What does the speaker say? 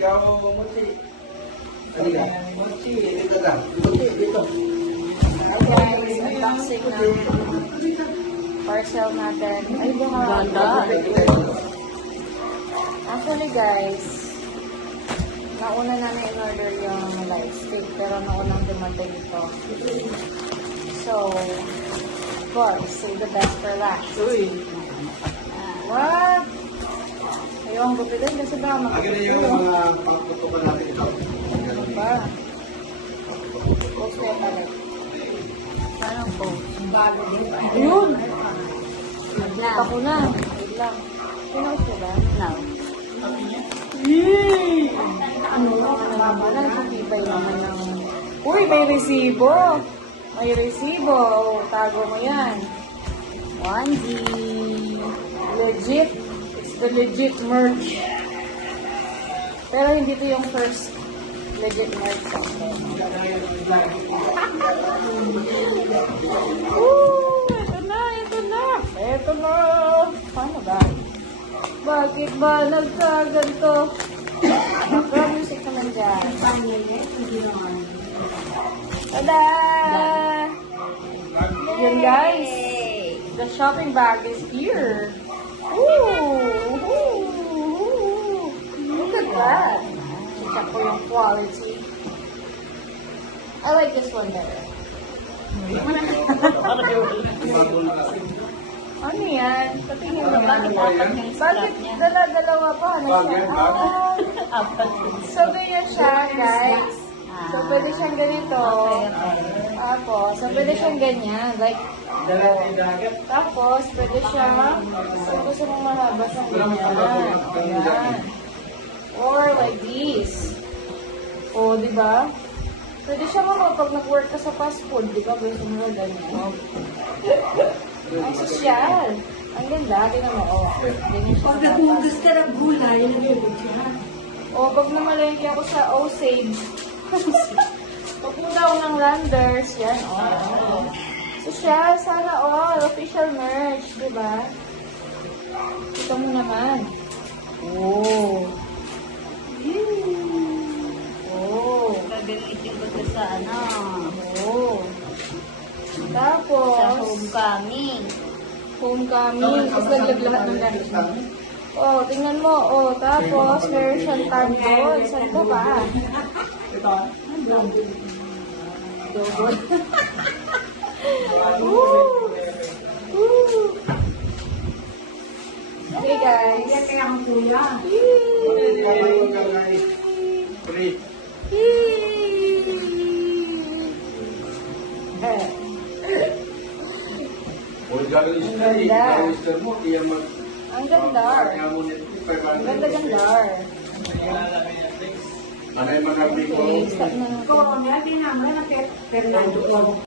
Ikaw, Mochi. Halika. Mochi, dito ka. Mochi, dito. Guys, unboxing ng parcel natin. Ay, ganda. Actually, guys, nauna namin in-order yung light stick, pero naunang dumating ito. So, of course, save the best for last. Uy. What? Ayaw ang gupitin kasi baka Akin na yung makapito. mga pagtutukan natin ito. Ano ba? Post na pala. Ano po? Bago din pa. Ayun! Ako na. Wait lang. Pinost ko ba? No. Yay! Ano naman? Nakikipay naman ng... Uy, may resibo! May resibo. Tago mo yan. 1D. Legit. It's the legit merch. Pero hindi ito yung first legit merch. Ito na, ito na. Ito na. Paano ba? Bakit ba nagkaganto? Pero music naman dyan. Tada! Yun guys. The shopping bag is here. Ooh! Look at that. Check ko yung quality. I like this one better. Ano yan? Patingin naman. Bakit dala-dalawa pa? Ano siya? So, ganyan siya, guys. So, pwede siyang ganito. Tapos, so, pwede siyang ganyan. Like, tapos, pwede siyang, kung gusto mong mahaba siyang ganyan. Ayan. Or like this. O, di ba? Pwede siya pag nag-work ka sa fast food, di ba? Gusto mo na ganyan. Ang sosyal. Ang ganda. Tingnan mo. O, ganyan siya. Pag nagmugas ka ng gulay, nalibig siya. O, pag namalengke ako sa Osage, papunta ako ng Landers, yan, o. Sosyal, sana all. Official merch, di ba? Ito mo naman. Oh. Oh. Gagamitin ko ito sa ano, Oh. Tapos, sa homecoming. homecoming. Tapos laglag lahat ng gamit mo. Oh, tingnan mo. Oh, tapos, meron siyang tag doon. Saan ka ba? Double. Woo! Woo! Okay, guys. Kaya ang kuya. Free. Huwag gagawin Ang siya. ganda. Gagawin siya mo. Kaya mag... Ang ganda. Ang ganda-ganda. Ano yung mga Okay, start na natin. Kung natin naman, Fernando.